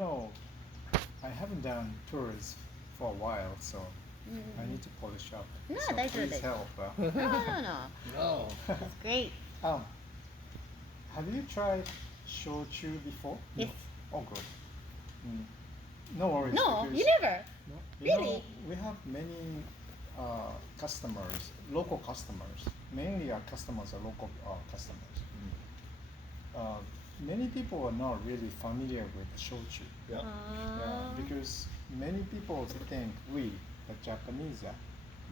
I haven't done tours for a while, so I need to polish up. No, so that's please good. help. No. No. That's great. Have you tried Shochu before? Yes. No. Oh, good. No worries. No, because, you never. No, Really? we have many customers, local customers. Mainly our customers are local customers. Many people are not really familiar with shochu. Yeah, because many people think we, the Japanese,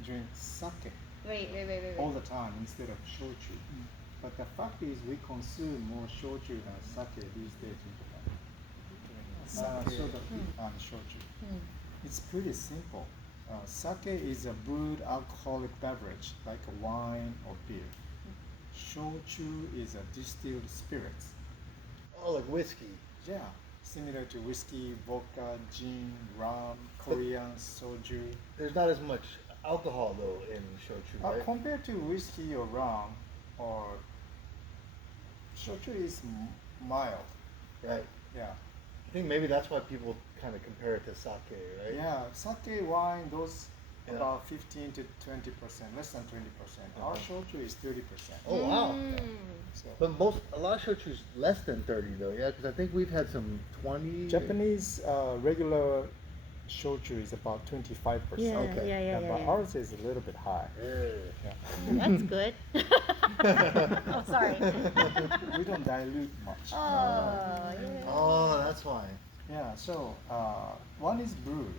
drink sake Right. all the time instead of shochu. But the fact is, we consume more shochu than sake these days in Japan. Shochu. It's pretty simple. Sake is a brewed alcoholic beverage like a wine or beer. Shochu is a distilled spirits. Oh, like whiskey. Yeah, similar to whiskey, vodka, gin, rum, Korean soju. There's not as much alcohol though in shochu, right? Compared to whiskey or rum, or shochu is mild. Right. Yeah. I think maybe that's why people kind of compare it to sake, right? Yeah, sake, wine, those Yeah. about 15 to 20%, less than 20%. Our shochu is 30%. Oh wow. So But a lot of shochu's less than 30 though, yeah, because I think we've had some 20. Japanese regular shochu is about 25%. Yeah, Okay. yeah. But ours is a little bit high. Yeah. That's good. Oh, sorry. We don't dilute much. Oh, that's why. Yeah, so one is brewed,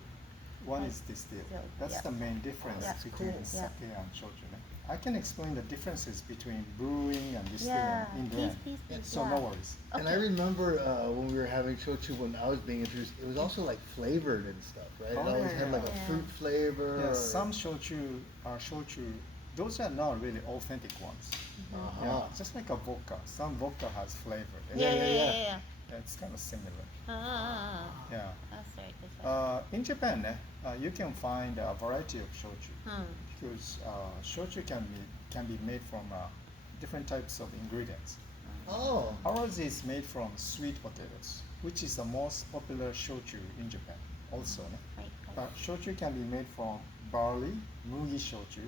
one is distilled. That's Yeah. the main difference Yeah, between cool. sake Yeah. and shochu. I can explain the differences between brewing and distilling Yeah, in the please, end. please, So yeah. no worries. And I remember when we were having shochu when I was being introduced, it was also like flavored and stuff, right? It Oh, always yeah, had like yeah. a fruit flavor. Yeah, or- some shochu are shochu. Those are not really authentic ones. Uh-huh. Yeah, just like a vodka. Some vodka has flavor. Yeah. Yeah, it's kind of similar. Ah, Yeah. that's right. In Japan, you can find a variety of shochu because shochu can be made from different types of ingredients. Oh. Ours is made from sweet potatoes, which is the most popular shochu in Japan. Also, Right. but shochu can be made from barley, mugi shochu,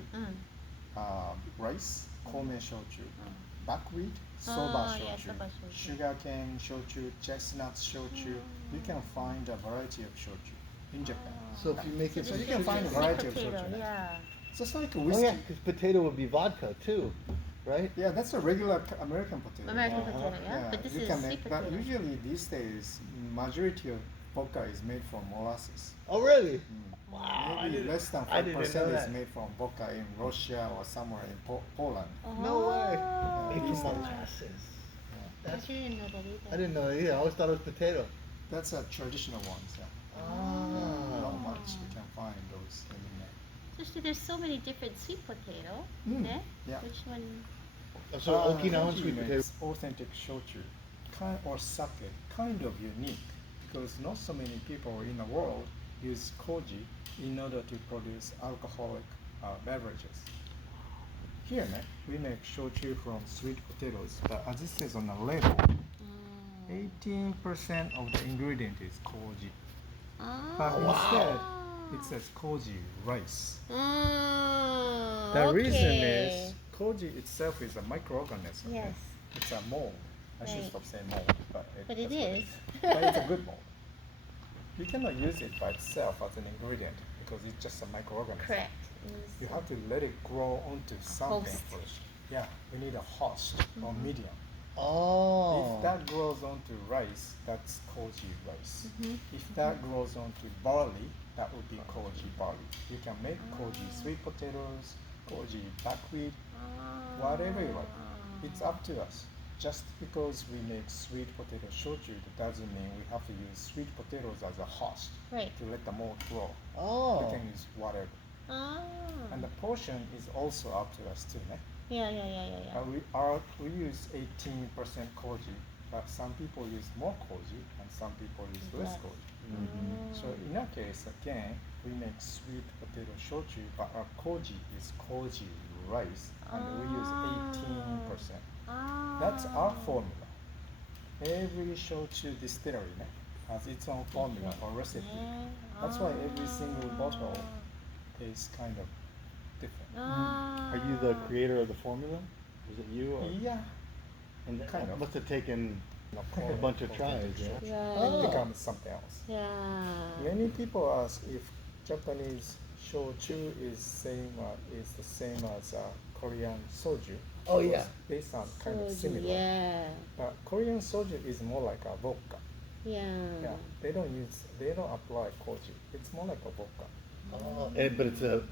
rice, kome shochu, buckwheat, soba yeah, shochu, soba shochu. sugarcane shochu, chestnut shochu. You can find a variety of shochu in Japan. So if you make it, So you can find a variety of Potato, shochu. yeah. Just like Oh whiskey. yeah, because potato would be vodka too, right? Yeah, that's a regular American potato. American potato, yeah. But this you is can sweet make, but potato. usually these days, majority of vodka is made from molasses. Oh really? Wow. Maybe less than I didn't 5% know is that. made from vodka in Russia or somewhere in Poland. No way. Oh. Made these from days. molasses. I didn't know that either. I didn't know that either. I always thought it was potato. That's a traditional ones. Yeah. Not much you can find those anymore. Especially there's so many different sweet potato. Yeah. Which one? So Okinawan Koji sweet potato. makes authentic shochu, or sake, kind of unique because not so many people in the world use koji in order to produce alcoholic beverages. Here, we make shochu from sweet potatoes, but as it says on the label, 18% of the ingredient is koji. But instead, it says koji rice. The reason is koji itself is a microorganism. okay? Yes. It's a mold. I should Right. stop saying mold, but But that's it what is. But it's a good mold. You cannot use it by itself as an ingredient because it's just a microorganism. Correct. You have to let it grow onto something Host. first. Yeah, you need a host or medium. Oh. If that grows onto rice, that's koji rice. Mm-hmm. If that grows onto barley, that would be koji barley. You can make koji sweet potatoes, koji buckwheat, whatever you like. It's up to us. Just because we make sweet potato shochu, that doesn't mean we have to use sweet potatoes as a host Right. to let the mold grow. Oh. You can use whatever. And the portion is also up to us too. Yeah. We use 18% koji, but some people use more koji and some people use less Less. koji. So in our case, again, we make sweet potato shochu, but our koji is koji rice, and we use 18%. That's our formula. Every shochu distillery has its own formula or recipe. That's why every single bottle tastes kind of different. Are you the creator of the formula? Is it you? Or? Yeah, And kind that of. must have taken a a bunch of tries, yeah? Shochu. Right. It becomes something else. Yeah. Many people ask if Japanese shochu is the same as Korean soju. Oh, yeah. They sound kind of Soju, similar. yeah. But Korean soju is more like a vodka. Yeah. They don't apply koji. It's more like a vodka. Oh, but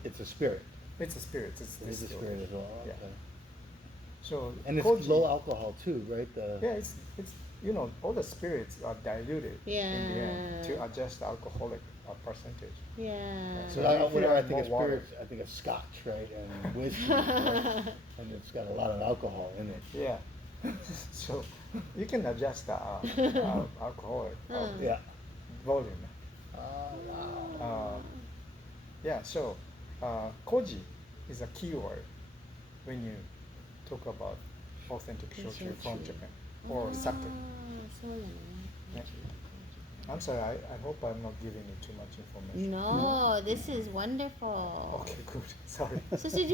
it's a spirit. It's a spirit. It's It is a distilled. spirit as well. Yeah. Okay. So And it's koji, low alcohol too, right? Yeah, it's all the spirits are diluted in the end to Yeah. adjust the alcoholic percentage. Yeah. So So if you whenever I have think of more water- spirits, I think of scotch, right, and whiskey, right? And it's got a lot of alcohol in it. Yeah. So you can adjust the alcoholic Yeah. volume. Wow. Yeah. So koji is a keyword when you talk about authentic shochu from Japan or sake. Yeah. I'm sorry. I hope I'm not giving you too much information. No, this is wonderful. Okay. Good. Sorry. So did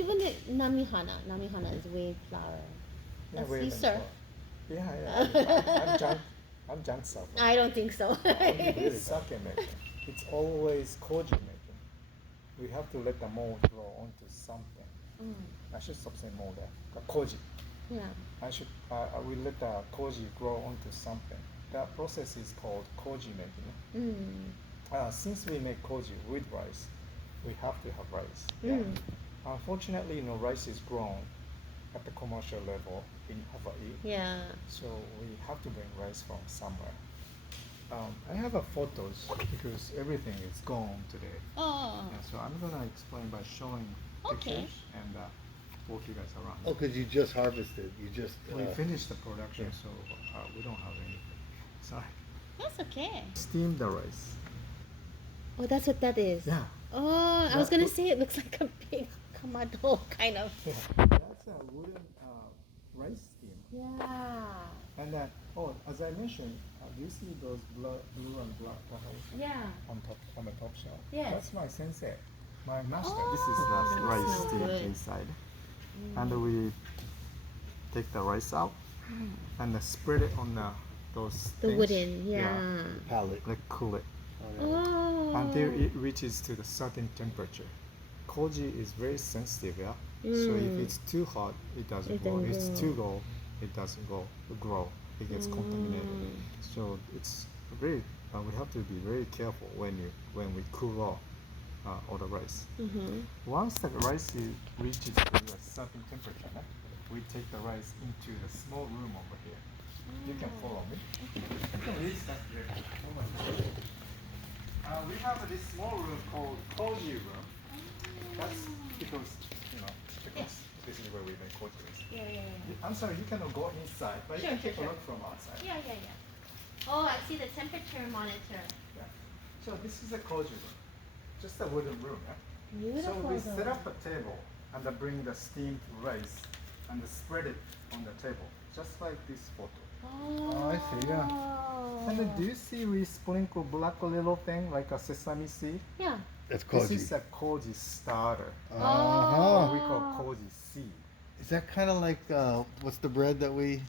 namihana? Namihana is wave flower. That's wait you, and sir. talk. Yeah. I'm junk suffer. I don't think so. Really sake making. It's always koji making. We have to let the mold grow onto something. I should stop saying mold there. Koji. Yeah. We let the koji grow onto something. That process is called koji making. Since we make koji with rice, we have to have rice. Unfortunately, rice is grown at the commercial level in Hawaii. Yeah. So we have to bring rice from somewhere. I have photos because everything is gone today. Oh. Yeah, so I'm gonna explain by showing Okay. pictures and walk you guys around. Oh, because you just harvested. You just. We finished the production, so we don't have anything. Sorry. That's okay. Steam the rice. Oh, that's what that is. Yeah. Oh, I was gonna say it looks like a big kamado kind of. Yeah. That's a wooden rice steam. Yeah. And as I mentioned, do you see those blue and black petals Yeah. on the top shelf? Yes. That's my sensei, my master. Oh, This is the that rice smells steam good. inside, and we take the rice out and spread it on those The things. wooden, yeah. palette. Like cool it Oh. until it reaches to the certain temperature. Koji is very sensitive, yeah. So if it's too hot, it doesn't It grow. doesn't If it's grow. too low, it doesn't grow. It gets contaminated. So it's very. We have to be very careful when we cool off all the rice. Once the rice reaches to a certain temperature, we take the rice into the small room over here. You can follow me. You can reach that here. We have this small room called koji room. That's because this is where we make koji. Yeah. I'm sorry, you cannot go inside, but you Sure, can take sure, a look from outside. Yeah. Oh, I see the temperature monitor. Yeah. So this is a koji room, just a wooden room. Yeah? Beautiful. So we though. set up a table and bring the steamed rice and spread it on the table, just like this photo. Oh, I see, yeah. And then do you see we sprinkle black little thing like a sesame seed? Yeah. That's This koji. is a koji starter. Uh-huh. We call koji seed. Is that kind of like what's the bread that we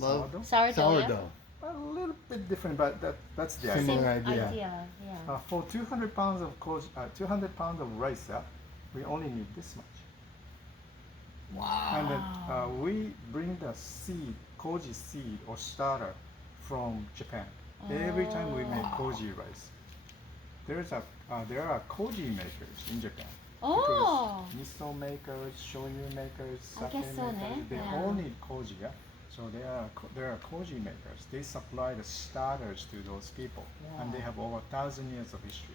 love? Sourdough? Sourdough. A little bit different, but that's the Similar idea. idea. Yeah. For 200 pounds of 200 pounds of rice, we only need this much. Wow. And then we bring the seed, koji seed or starter from Japan. Every time we make koji rice, there are koji makers in Japan. Oh. Because miso makers, shoyu makers, I sake guess so, makers, ne? they Yeah. all need koji. Yeah? So there are koji makers. They supply the starters to those people, and they have over 1,000 years of history.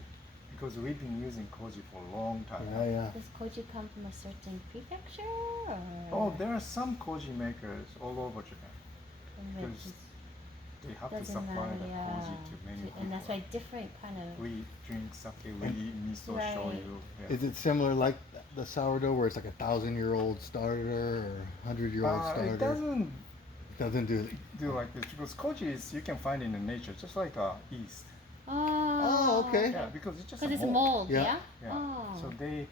Because we've been using koji for a long time. Yeah. Does koji come from a certain prefecture? Or? Oh, there are some koji makers all over Japan. Or Because just they have to doesn't supply matter, the yeah. koji to many people. And that's why different kind of. We drink sake, we eat miso, Right. shoyu. Yeah. Is it similar like the sourdough where it's like 1,000-year-old starter or 100-year-old starter? It doesn't Doesn't do. do like this because koji is you can find in the nature, just like yeast. Oh. okay. Yeah, because it's just Because a it's mold. mold, Yeah. yeah? Yeah. Oh. So they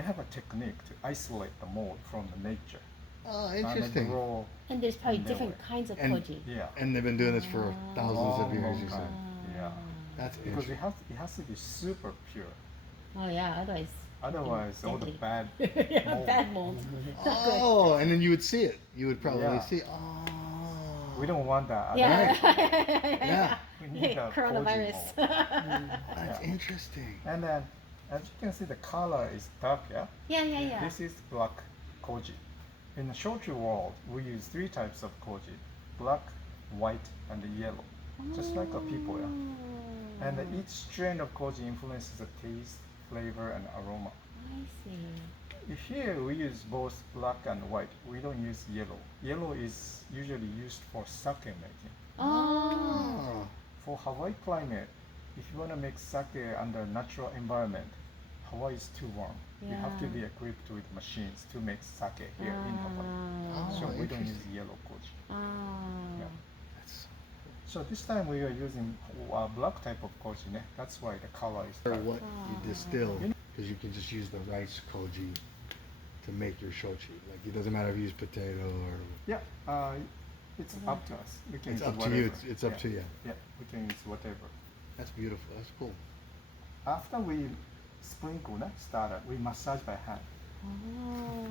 have a technique to isolate the mold from the nature. Oh, And they interesting. grow. And there's probably in that different way. kinds of And- koji. Yeah. And they've been doing this for thousands of Long, years, long you said. time. Yeah. That's Because interesting. it has to be super pure. Oh yeah, otherwise. Otherwise, all the deadly. bad Yeah, mold. bad mold. Not good. Oh, and then you would see it. You would probably Yeah. see. Oh. We don't want that. Yeah. Yeah. We need a Coronavirus. koji That's Yeah. interesting. And then, as you can see, the color is dark. Yeah. yeah, yeah, yeah. This is black koji. In the shochu world, we use 3 types of koji: black, white, and yellow. Just like a people. Yeah. And each strain of koji influences the taste, flavor, and aroma. I see. Here we use both black and white. We don't use yellow. Yellow is usually used for sake making. Oh. For Hawaii climate, if you want to make sake under natural environment, Hawaii is too warm. You have to Yeah. be equipped with machines to make sake here in Hawaii. Oh, So we don't use interesting. yellow koji. Oh. Yeah. That's So this time we are using black type of koji. Ne? That's why the color is or dark. what you distill, because you can just use the rice koji to make your shochu. Like it doesn't matter if you use potato or. Yeah, it's up to us. We can It's use up to you. whatever. It's up Yeah. to you. Yeah, we can use whatever. That's beautiful. That's cool. After we sprinkle, started, we massage by hand. Oh.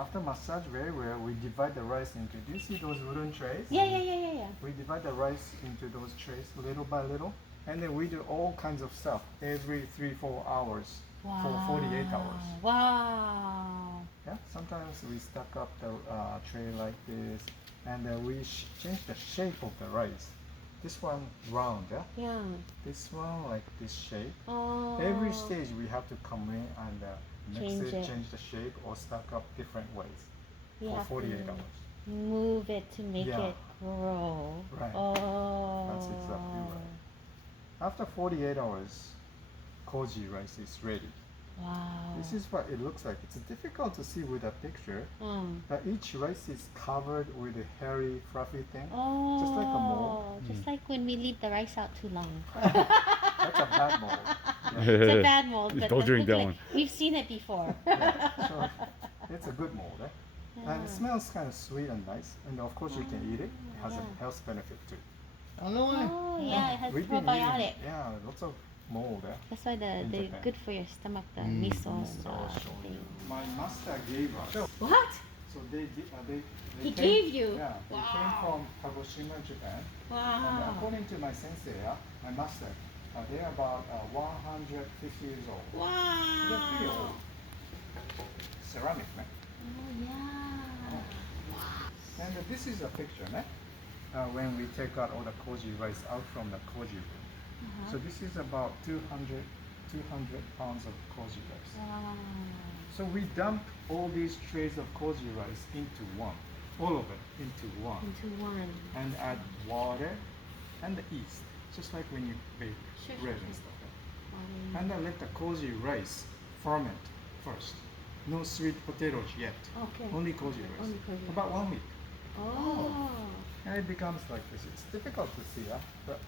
After massage very well, we divide the rice into, do you see those wooden trays? Yeah, yeah, yeah, yeah, yeah. We divide the rice into those trays little by little, and then we do all kinds of stuff every 3-4 hours for 48 hours. Wow. Yeah, sometimes we stack up the tray like this, and then we change the shape of the rice. This one round, yeah? Yeah. This one like this shape. Oh. Every stage we have to come in and Change it. change the shape or stack up different ways You for have 48 to hours. move it to make Yeah. it grow. Right. Oh. That's exactly right. After 48 hours, koji rice is ready. Wow. This is what it looks like. It's difficult to see with a picture, Mm. but each rice is covered with a hairy, fluffy thing. Oh. Just like a mold. Just like when we leave the rice out too long. That's a bad mold. Yeah. It's a bad mold, but Don't drink look that like- one. We've seen it before. Yeah. So it's a good mold. And Yeah. it smells kind of sweet and nice. And of course you can eat it. It has Yeah. a health benefit too. I don't know why. Oh yeah, it has We've been probiotic. eating, yeah, lots of mold. That's why in they're Japan. good for your stomach, the Mm. miso and So shoyu. thing. My master gave us. What? So they He came, gave you? Yeah, they came Wow. from Kagoshima, Japan. And Wow. according to my sensei, my master, they're about 150 years old. They're pretty Wow. old. Ceramic, man. Oh yeah. And this is a picture, né? When we take out all the koji rice out from the koji room. So this is about 200 pounds of koji rice. Wow. So we dump all these trays of koji rice into one, all of it into one, Into one. and add water and the yeast, just like when you bake Sure, bread sure, and sure. stuff. And then let the koji rice ferment first. No sweet potatoes yet. Okay. Only koji rice. Only koji. About 1 week. Oh. And it becomes like this. It's difficult to see, but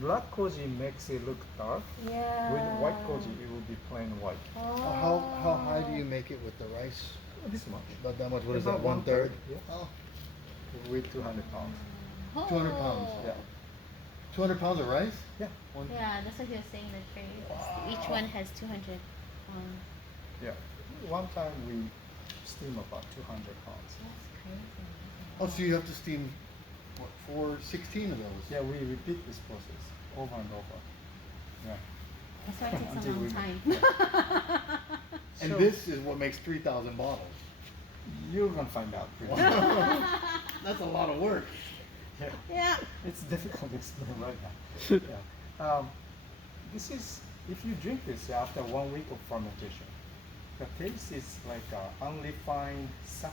black koji makes it look dark. Yeah. With white koji, it will be plain white. Oh. How high do you make it with the rice? This much. About that much. What is About that? 1/3. Yeah. Oh, With 200 pounds. 200 pounds. Yeah. 200 pounds of rice? Yeah. One, Yeah, that's what he was saying. The trays. Each one has 200. yeah. One time we steam about 200 pounds. That's crazy. Oh, so you have to steam what, for 16 of those? Yeah, we repeat this process over and over. Yeah. That's why it takes a Until long we- time. And So- this is what makes 3,000 bottles. You're gonna find out pretty soon. That's a lot of work. Yeah. Yeah. It's difficult to explain right now. Yeah. This is, if you drink this after 1 week of fermentation, the taste is like unrefined sake.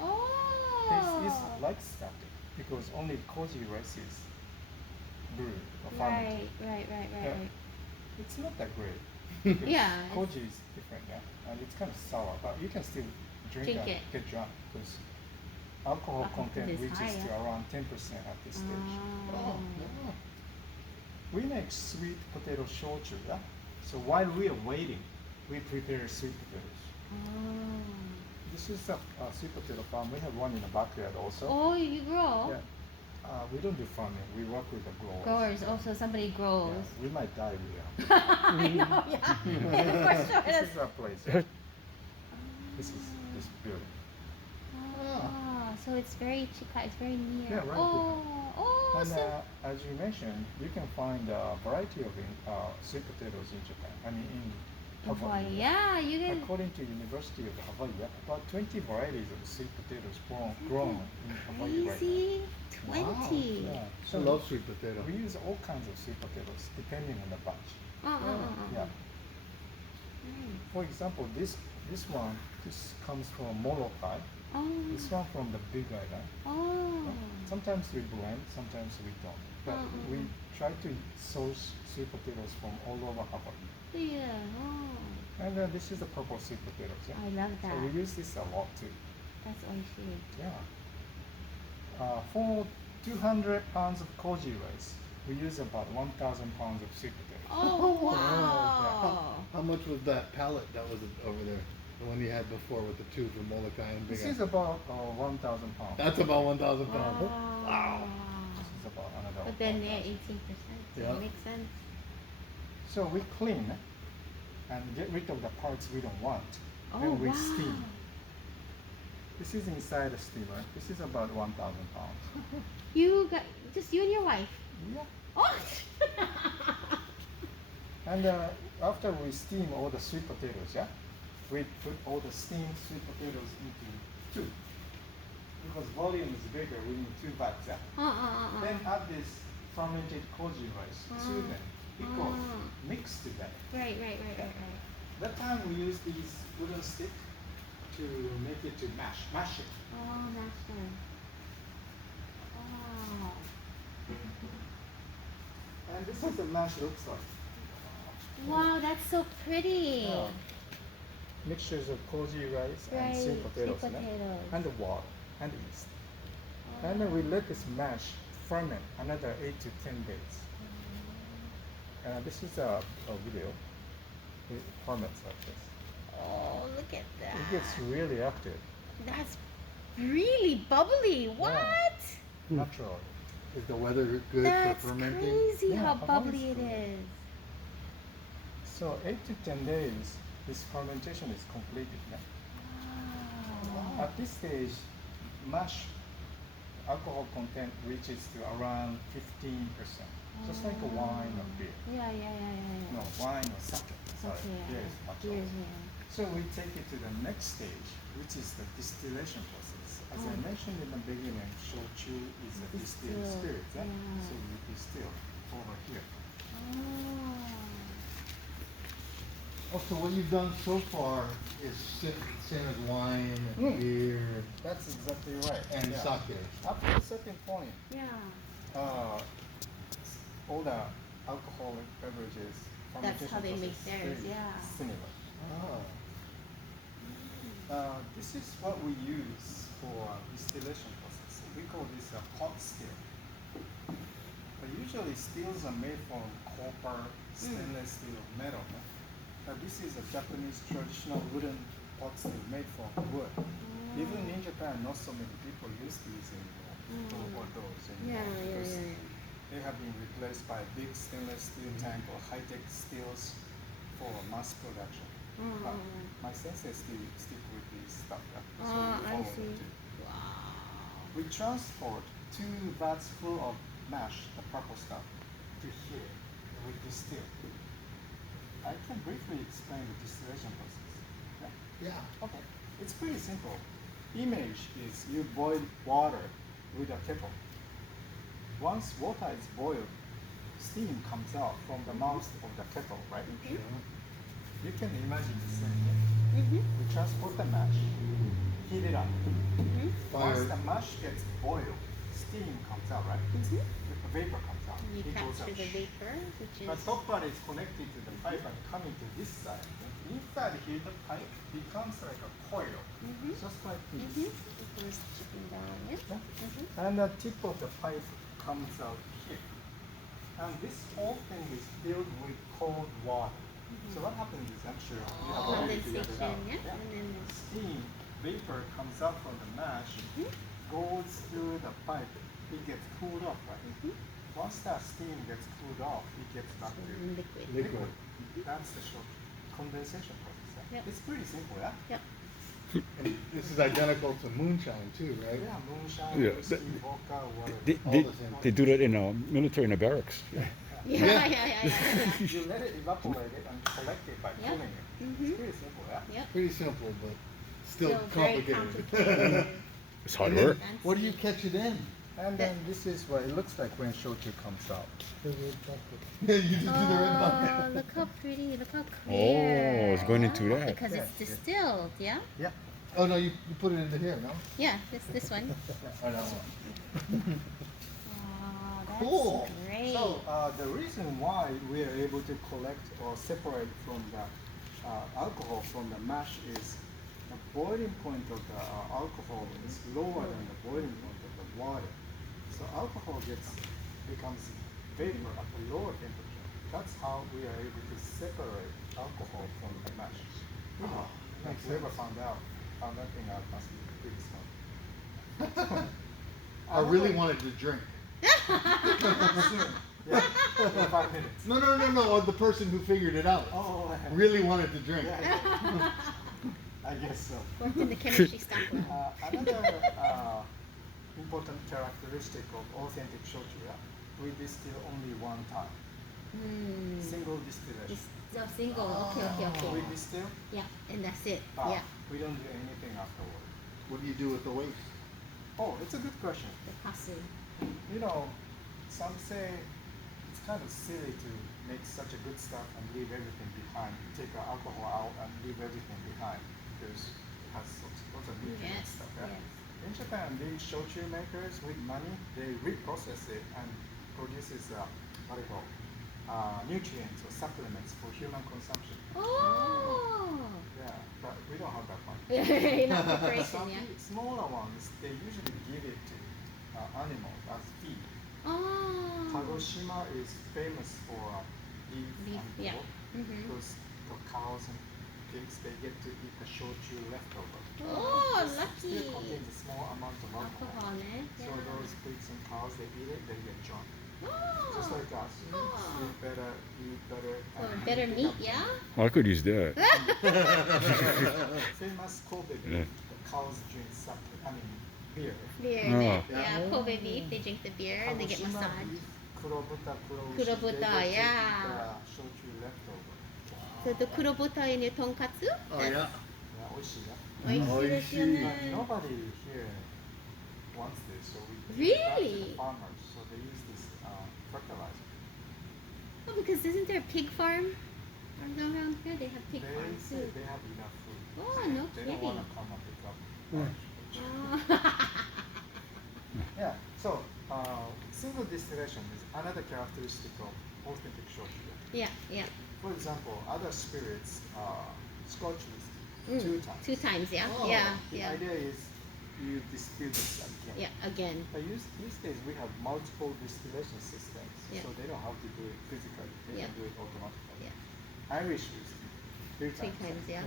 Oh. Taste is like sake because only koji rice is brewed or fermented. Right. Yeah. It's not that great. because Yeah, Koji is different, yeah. And it's kind of sour, but you can still drink Drink and it. get drunk because alcohol Alcohol content is reaches high, to yeah. around 10% at this stage. Oh. we make sweet potato shochu, yeah? So while we are waiting, we prepare sweet potatoes. Oh. This is a sweet potato farm. We have one in the backyard also. Oh, you grow? Yeah. We don't do farming. We work with the growers. Growers. Also, somebody grows. Yeah, we might die with them. I know, yeah. For sure. This is our place. Yeah. This is this building. Oh, so it's very chika, it's very near. Yeah, right Oh, And so as you mentioned, you can find a variety of sweet potatoes in Japan. I mean, in Hawaii. Hawaii, yeah, you can. According to University of Hawaii, about 20 varieties of sweet potatoes grown in Hawaii right Crazy, now. 20. Yeah. I love sweet potato. We use all kinds of sweet potatoes depending on the batch. Yeah. Nice. For example, this one, this comes from Molokai. Oh. This one from the Big Island. Oh. Sometimes we blend, sometimes we don't. But we try to source sweet potatoes from all over Hawaii. Yeah. Oh. And this is the purple sweet potatoes. Yeah? I love that. So we use this a lot too. That's oishi. Yeah. For 200 pounds of koji rice, we use about 1,000 pounds of sweet potatoes. Oh, wow. How much was that pallet that was over there? The one you had before with the two from Molokai and Big This is Island? about 1,000 pounds. That's about 1,000 pounds. Wow. This is about another. But then they're 1,000. 18%, so Yeah. it makes sense. So we clean and get rid of the parts we don't want. Oh, Then we wow. steam. This is inside a steamer. This is about 1,000 pounds. You got, just you and your wife. Yeah. Oh! And after we steam all the sweet potatoes, yeah, we put all the steamed sweet potatoes into two. Because volume is bigger, we need two bags, yeah. Then add this fermented koji rice to them. Because mixed together. Right. That time we use these wooden stick to make it to mash it. Oh, that's good. Wow. And this is what the mash looks like. Wow, that's so pretty. Yeah. Mixtures of koji rice and Right, sweet potatoes, sweet yeah? potatoes. And the water and the yeast. And then we let this mash ferment another 8 to 10 days. This is a video. It ferments like this. Oh, look at that. It gets really active. That's really bubbly. What? Naturally. Is the weather good That's for fermenting? crazy Yeah, how Hawaii's bubbly it good. is. So 8 to 10 days, this fermentation is completed. Yeah? Wow. At this stage, mash alcohol content reaches to around 15%, just like a wine or beer. Yeah. No, wine or sake. Sorry, Okay, beer is much Beers, older. yeah. So we take it to the next stage, which is the distillation process. As I mentioned in the beginning, shochu is a distilled Distilled, spirit. Yeah? yeah. So we distill over here. Oh, so what you've done so far is same as wine, and beer, That's exactly right. and Yeah. sake. Up to a certain point, Yeah. all the alcoholic beverages, That's how they fermentation make process is theirs, very yeah. similar. This is what we use for distillation process. We call this a pot still. But usually stills are made from copper, stainless steel, metal. No? This is a Japanese traditional wooden pot still made from wood. Even in Japan, not so many people use these anymore for doors anymore because they have been replaced by big stainless steel tank or high-tech steels for mass production. But my sensei stick with these stuff. Yeah? So we I follow see. them too. Wow. We transport 2 vats full of mash, the purple stuff, to here. And we distill. I can briefly explain the distillation process. Yeah? Yeah. Okay. It's pretty simple. Image is you boil water with a kettle. Once water is boiled, steam comes out from the mouth of the kettle, right? You can imagine the same thing. We transport the mash, heat it up. Once Fire. the mash gets boiled, steam comes out, right? The vapor comes out. You It goes capture up. the vapor, which The is top part is connected to the pipe and coming to this side. Inside here, the pipe becomes like a coil, just like this. it goes dripping down. Yeah. And the tip of the pipe comes out here. And this whole thing is filled with cold water. So what happens is actually you have already figured it out. Condensation, yeah. And then Steam, vapor comes up from the mash, goes through the pipe, it gets cooled off, right? Once that steam gets cooled off, it gets back to liquid. Liquid. That's the short condensation process. Yep. It's pretty simple, yeah? Yep. And this is identical to moonshine too, right? Yeah, moonshine, Yeah, whiskey, that- vodka, whatever. They, All they, the same. they do that in military in the barracks. Yeah. Yeah. You let it evaporate it and collect it by Yep. cooling it. It's pretty simple, yeah? Yep. Pretty simple, but still So very complicated. complicated. It's hard And then work. what do you catch it in? And then this is what it looks like when shochu comes out. You just do the red bucket. Oh, look how pretty, look how Oh, clear. it's going into Yeah, that. Because it's Yeah. distilled, yeah? Yeah. Oh no, you put it into here, no? Yeah, this one. Oh no. Oh, that's Cool. great. So the reason why we are able to collect or separate from the alcohol from the mash is the boiling point of the alcohol is lower than the boiling point of the water. So alcohol becomes vapor at a lower temperature. That's how we are able to separate alcohol from the mash. Oh, Like makes whoever sense. found that thing out must be pretty smart. I really wanted to drink. Soon. Yeah, in 5 minutes. No. The person who figured it out Oh, really wanted to drink. yeah. I guess so. Worked in the chemistry staff room. Another important characteristic of authentic shochu, we distill only one time. Single distillation. Single. Okay. We distill, Yeah, and that's it. but Yeah, we don't do anything afterward. What do you do with the waste? Oh, it's a good question. the pasu. You know, some say it's kind of silly to make such a good stuff and leave everything behind. Take the alcohol out and leave everything behind because it has lots of nutrients Yes, stuff. yes. In Japan, these shochu makers with money, they reprocess it and produces what do you call nutrients or supplements for human consumption. Oh! Yeah, but we don't have that money. Enough preparation, Some yeah. smaller ones, they usually give it to animals as feed. Oh! Kagoshima is famous for beef Beef, and yeah. pork because the cows and pigs, they get to eat the shochu leftover. Oh, It lucky! still contains a small amount of alcohol. Alcohol, eh? So Yeah. those pigs and cows, they eat it, they get drunk. Oh! Just like us. Oh. Sleep better, eat better. For and better pick meat, up- yeah? I could use that. Same as Kobe, Yeah. the cows drink beer. Beer, Oh. yeah. Kobe beef, they drink the beer and they get Kagoshima massage. beef, kurobuta, kuroushi, Kurobuta, they get to eat yeah. the shochu leftover. So the kurobota in your tonkatsu? Oh yeah. Yeah, 美味しい, yeah. 美味しいですよ But ね。 nobody here wants this, so we give it back to Really? the farmers. So they use this fertilizer. Oh, because isn't there a pig farm around here? They have pig They farms say too. they have enough food. Oh, So no they don't want to kidding. come and pick up. Oh. Yeah. So single distillation is another characteristic of authentic shochu. Yeah, yeah. For example, other spirits, Scotch whiskey, Mm, 2 times. 2 times, yeah. Oh. Yeah, The yeah. idea is you distill this again. Yeah, again. But these days we have multiple distillation systems, Yeah. so they don't have to do it physically. They Yeah. can do it automatically. Yeah. Irish whiskey, 3 3 times. times, yeah.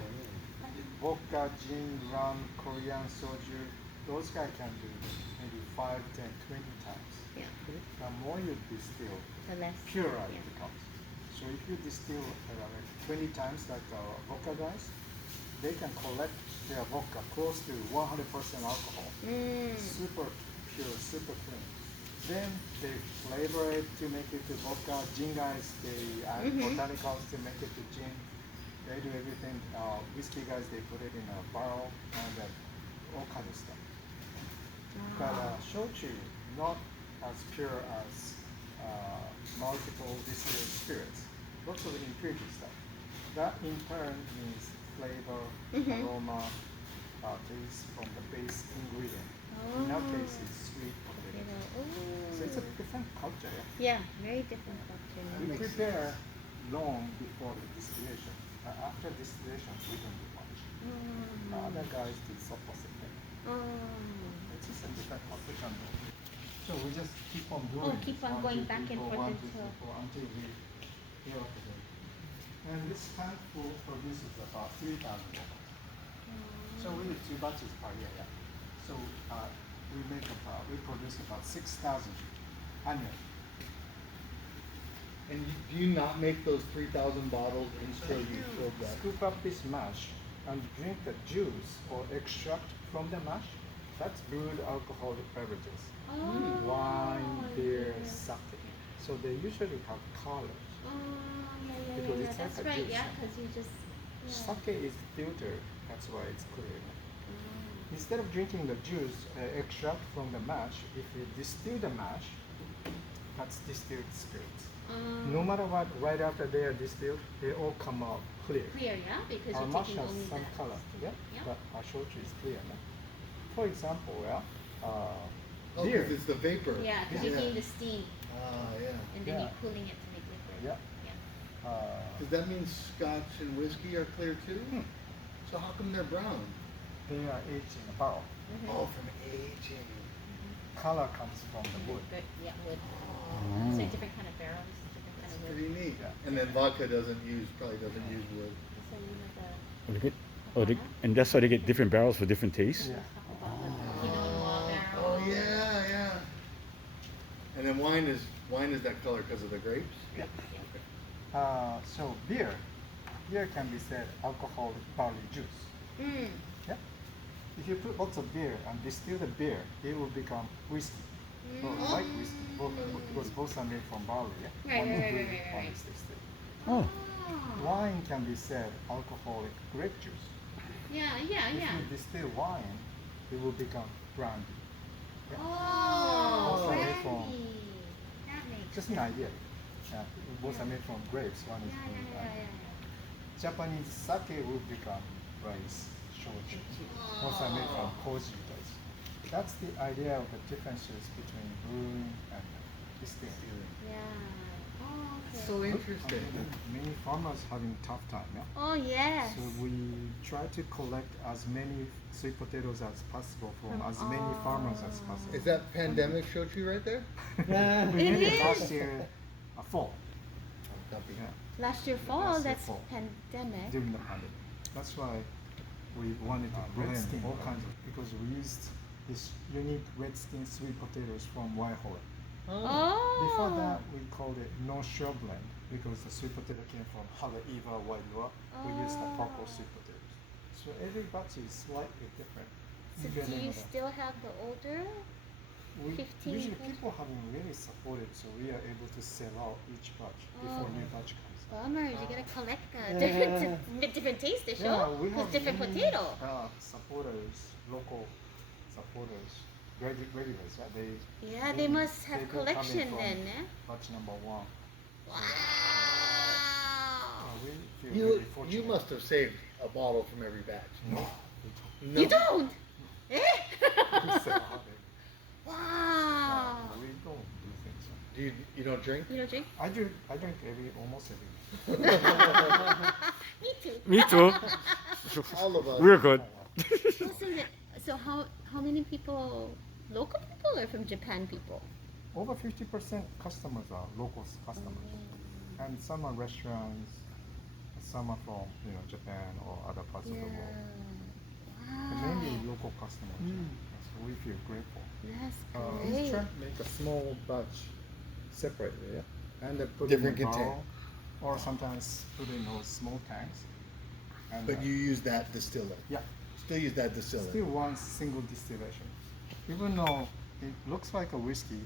Vodka, gin, rum, Korean soju, those guys can do maybe 5, 10, 20 times. Yeah. The more you distill, The less. purer it Yeah. becomes. So if you distill like 20 times like the vodka guys, they can collect their vodka close to 100% alcohol. Mm. Super pure, super clean. Then they flavor it to make it to vodka. Gin guys, they add botanicals to make it to gin. They do everything. Whiskey guys, they put it in a barrel and all kind of stuff. But shochu, not as pure as multiple distilled spirits. Lots of impurity stuff. That in turn means flavor, aroma, taste from the base ingredient. In our case, it's sweet potato. So it's a different culture. Yeah? Yeah, very different culture. We prepare long before the distillation. After distillation, we don't do much. Other guys do opposite thing. Oh. It's just a different culture. So we just keep on doing keep this. on 1, going 2, back 3, and 4, forth 1, 2, 3, until- 4, until we fill up the bag. And this handful produces about 3,000 bottles. So we do 2 batches per year. Yeah. So we produce about 6,000 annually. And do you not make those 3,000 bottles until you fill that? Scoop up this mash and drink the juice or extract from the mash. That's brewed alcoholic beverages. Wine, beer, sake. So they usually have colors. Because it's That's like a right. juice. Yeah, because you just. Sake is filtered, that's why it's clear. Instead of drinking the juice, extract from the mash, if you distill the mash, that's distilled spirits. No matter what, right after they are distilled, they all come out clear. Clear, yeah, because Our you're mash taking has only some the. color, yeah, Yeah. but our shochu is clear. No? For example, yeah, Oh, beer. because it's the vapor. Yeah, because you're getting the steam Ah, yeah. and then Yeah. you're cooling it to make liquid. Yeah. Does that mean Scotch and whiskey are clear too? So how come they're brown? They are aged in a barrel. Oh, from aging. Color comes from the wood. Good, yeah, wood. Oh. So different kind of barrels, different kind That's of wood. pretty neat. Yeah. And then vodka probably doesn't use wood. So you know the. Oh, they get, and that's how they get different barrels for different tastes? Yeah. Talk about the Pinot Noir barrel. Oh yeah, yeah. And then wine is that color because of the grapes? Yeah. So beer can be said alcoholic barley juice. Yeah. If you put lots of beer and distill the beer, it will become whiskey. Or like whiskey, because both are made from barley. Yeah. Right, One right, is brewed, right, one right. is distilled. Oh. Wine can be said alcoholic grape juice. Yeah, If you distill wine, it will become brandy. Yeah. Oh, Also made brandy. from- That makes Just an idea. Yeah. Both are made from grapes. One is from brandy. Japanese sake will become rice, shochu. Both are made from koji dashi. That's the idea of the differences between brewing and distilling. Yeah. Oh, okay. So interesting. Many farmers having tough time. Yeah? Oh, yes. So we try to collect as many sweet potatoes as possible from as many farmers as possible. Is that pandemic shochu right there? We It made it is. last year fall. Copy. Yeah, Last year fall, Last year that's fall. pandemic. during the pandemic. That's why we wanted to blend all kinds of, because we used this unique red skin sweet potatoes from Waiho. Oh. Before that, we called it no shell blend because the sweet potato came from Haleiwa, Wailua. We used the purple sweet potatoes. So every batch is slightly different. So do depending you on the- still have the older? we 15 usually batch? people having really supported, so we are able to sell out each batch before new batch comes. Bummers, you gotta collect different taste to show. we Because have different many, potato. supporters, local supporters, regulars. They Yeah, they must have they've been coming collection from then, eh? batch number 1. Wow. We feel You really fortunate. you must have saved a bottle from every batch. No. No. You don't? Eh? We sell out it. Wow. We don't do things. Do you don't drink? You don't drink? I drink almost every. Me too. Me too. All of us. We're good. So how many people, local people or from Japan people? Over 50% customers are local customers, and some are restaurants, some are from Japan or other parts of the world. But mainly Wow. local customers. So we feel grateful. That's We great. try to make a small batch separately, yeah, and then put Different in a container. barrel, or sometimes put in those small tanks. And But you use that distiller. yeah, Still use that distiller. still one single distillation. Even though it looks like a whiskey,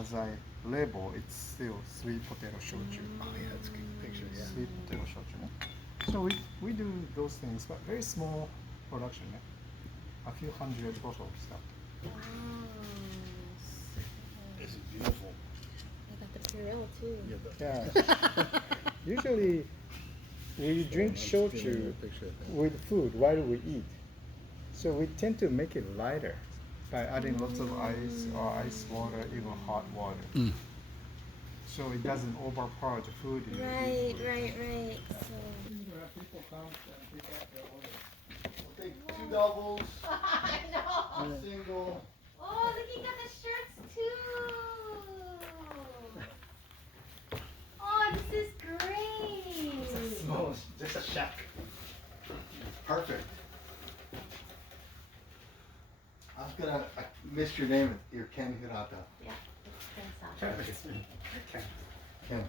as I label, it's still sweet potato shochu. Oh yeah, that's a good picture. Yeah. Sweet potato shochu. Yeah? So we do those things, but very small production. Yeah? A few hundred bottles. Yeah. This is beautiful. I got the Purell too. Yeah. Usually, we drink I'm stealing shochu your picture of that. with food while we eat. So we tend to make it lighter by adding lots of ice or ice water, even hot water. So it doesn't overpower the food. you Right, eat. right. So. People come and pick up their order. We'll take 2 doubles, I know. a single. Oh, look, you got the shirts too. I missed your name. You're Ken Hirata. Yeah, it's been It's me. Okay. Ken.